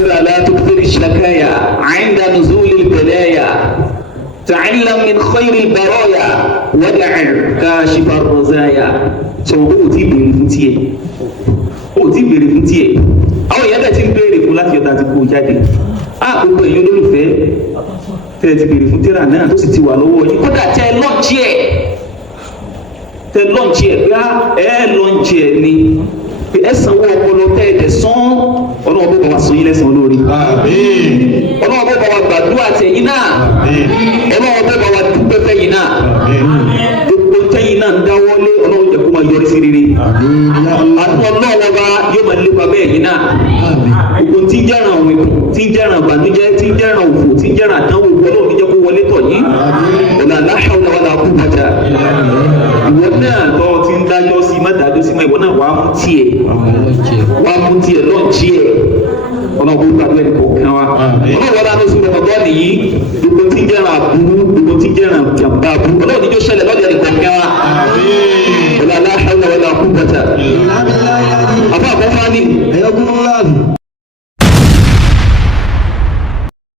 لا تكثر الشكايا عند نزول البلايا تعلم من خير البرايا ودع كاشف الرزايا so o ti béèrè fún tiẹ̀ o ti béèrè fún tiẹ̀ àwọn èèyàn bẹ́ẹ̀ ti ń béèrè fún láti ọ̀dà àti kó jáde gbogbo èèyàn olólùfẹ́ tẹ́ ti béèrè fún tẹ́rà náà tó sì ti wà lọ́wọ́ yìí kódà tẹ́ lọ́ọ̀jì ẹ̀ bí lọ́ọ̀jì ẹ̀ ni ẹ sanwó ọpọlọ tẹ́ ẹ̀ sán ọlọ́wọ́ bó bá wa sọ yín lẹ́sàn olórí ọlọ́wọ́ bó bá wa gbàdúrà tẹ̀yìn náà ọlọ́wọ́ bó bá wa dúpẹ́ fẹ́yìn náà gbogbo tẹ́yìn náà ń dáwọ́lé ọlọ́wọ́ jẹ́ kó máa yọrí sí rere àti ọlọ́wọ́ bá yóò máa lépa bẹ́ẹ̀ yín náà gbogbo tí ń jẹ́ràn òwe tí ń jẹ́ràn ìbànújẹ́ tí ń jẹ́ràn òfò tí ń jẹ́ràn àdánwò ọlọ́wọ́ níjẹ́ kó wọlé tọ̀ yín ọ̀nà aláhàwọ̀ wà láàkú bàjá ìwọ náà tọ́ ti ń dájọ́ sí má dájọ́ sí má ìwọ náà wàá mú tiẹ̀ lọ́ọ̀jì ẹ̀ ọ̀nà ọ̀gbọ́n gbàgbé ẹ̀kọ́ kan wa ọlọ́wọ́ wọlé àná oṣù rẹ̀mọ̀tọ́ nìyí gbogbo tí ń jẹ́ràn àbúrú gbogbo tí ń jẹ́ràn jàmbá àbúrú ọlọ́wọ́ níjọ́ ṣẹlẹ̀ lọ́dẹ̀ ẹ̀kọ́ kan wa ọ̀nà aláhàwọ̀ wà láàkú bàjá àbá àbọ̀fá ni